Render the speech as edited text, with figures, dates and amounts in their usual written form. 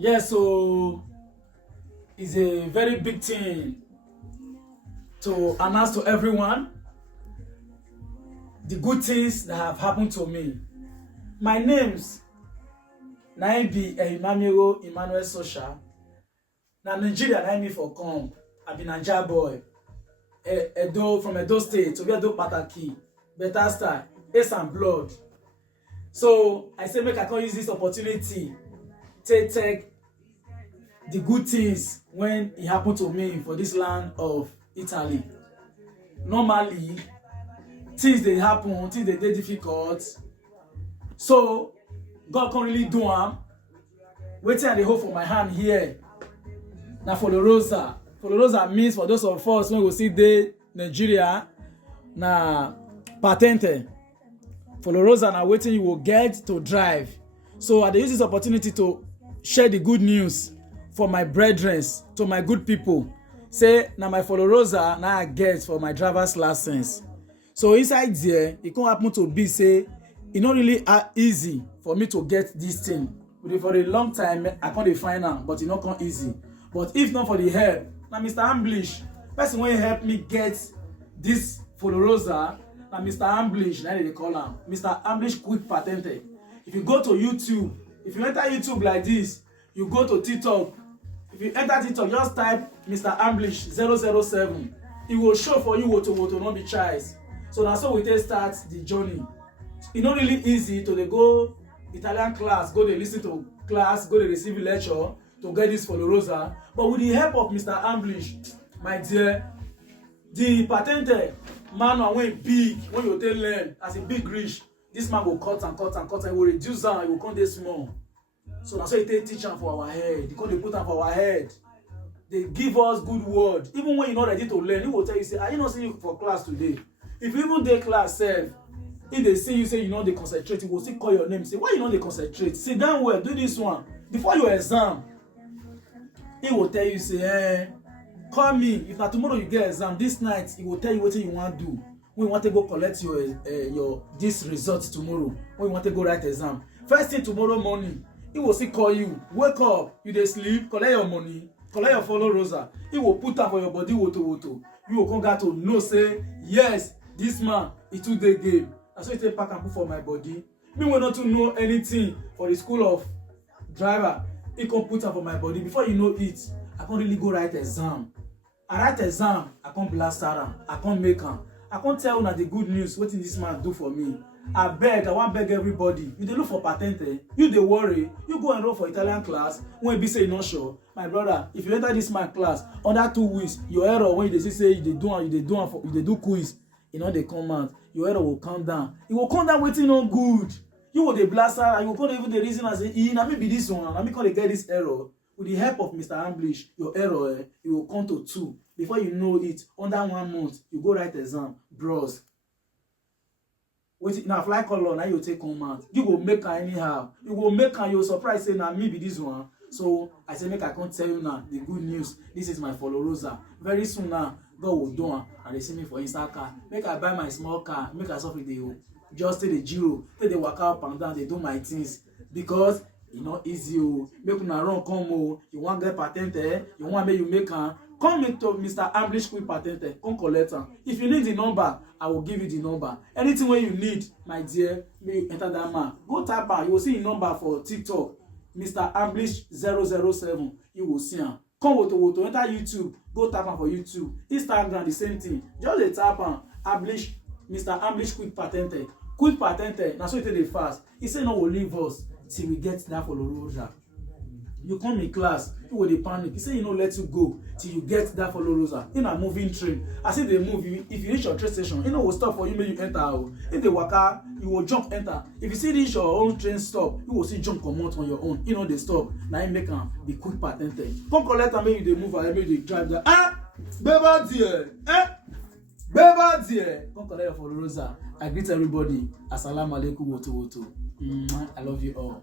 Yeah, so it's a very big thing to announce to everyone the good things that have happened to me. My name's be Emmanuel Social. Now Nigeria na me for come. I be Naija boy. Edo from Edo State, to be Edo Pataki, better style, ace and blood. So I say make I can use this opportunity to take the good things when it happened to me for this land of Italy. Normally, things they happen, things they difficult. So God can't really do them. Waiting and they hold for my hand here. Now for the Rosa. For the Rosa means for those of us when we see the Nigeria na patente. For the Rosa now waiting you will get to drive. So I use this opportunity to share the good news for my brethren, to my good people. Say now my follow Rosa now I get for my driver's license. So inside there, it can't happen to be say it's not really easy for me to get this thing. But for a long time I can't find out, but it's not come easy. But if not for the help, now Mr. Ambrish, person will help me get this follow Rosa. Now Mr. Ambrish, now they call him Mr. AmbrishQuickPatente. If you go to YouTube, if you enter YouTube like this, you go to TikTok. If you enter TikTok, just type Mr. Ambrish 007. It will show for you what to not be choice. So now so we take start the journey. It's not really easy to go Italian class, go to listen to class, go to receive lecture to get this follow Rosa. But with the help of Mr. Ambrish, my dear, the patente man went big when you tell learn as a big rich. This man will cut and he will reduce down, he will come this small. So that's why they teach them for our head. They put them for our head. They give us good word. Even when you're not ready to learn, he will tell you, say, are you not seeing you for class today? If you even take class self, if they see you say you know they concentrate, he will still call your name, say, why you know they concentrate? Sit down well, do this one. Before your exam, he will tell you, say, call me. If not tomorrow you get exam, this night, he will tell you what you want to do. When you want to go collect your this result tomorrow, when you want to go write exam. First thing tomorrow morning, he will still call you. Wake up, you dey sleep, collect your money, collect your follow Rosa. He will put am for your body, woto. You will come back to know, say, yes, this man, he too dey game. That's why he take pack and put for my body. Me will not to know anything for the school of driver. He can put am for my body. Before you know it, I can't really go write exam. I write exam, I can't blast am, I can't make am. I can't tell una the good news what this man do for me. I want beg everybody. You dey look for patente, you dey worry, you go enroll for Italian class when you be say you not sure. My brother, if you enter this man class under 2 weeks, your error when you dey say you dey do quiz, you know they come out, your error will come down. It will come down waiting on good. You will dey blast her, you will come even the reason and say, na me be this one, na me come dey get this error. With the help of Mr. Ambrish, your error it will come to 2. Before you know it, under 1 month, you go write exam, bros. Wait, now fly color, now you take command. You will make her anyhow. You will make her, you'll surprise say, now me be this one. So I say, make I can't tell you now the good news. This is my follow Rosa. Very soon now, God will do it and they see me for inside car. Make I buy my small car, make I suffer the just take the giro, take the work up and down, they do my things. Because it's not easy. Make una run come, you want get patente, you want make you make her. Come to Mr. AmbrishQuickPatente, come collect am. If you need the number, I will give you the number. Anything when you need, my dear, may you enter that man. Go tap am, you will see the number for TikTok, Mr. Ambrish 007. You will see am. Come woto, enter YouTube, go tap am for YouTube. Instagram, the same thing. Just dey tap am, Ambrish, Mr. AmbrishQuickPatente. Quick patente, na so it dey fast. He say no will leave us till we get that follow Rosa. You come in class, you will dey panic. He say you no let you go till you get that follow Rosa. In a moving train, as if they move you, if you reach your train station, you know will stop for you, make you enter. If they waka, you will jump enter. If you see reach your own train stop, you will see jump comot on your own. You know they stop. Now you make am be quick patente. Come collect am, make you dey move and make you dey drive there. Beba dear, Beba dear. Come collect your follow Rosa. I greet everybody. Assalamu alaikum woto. I love you all.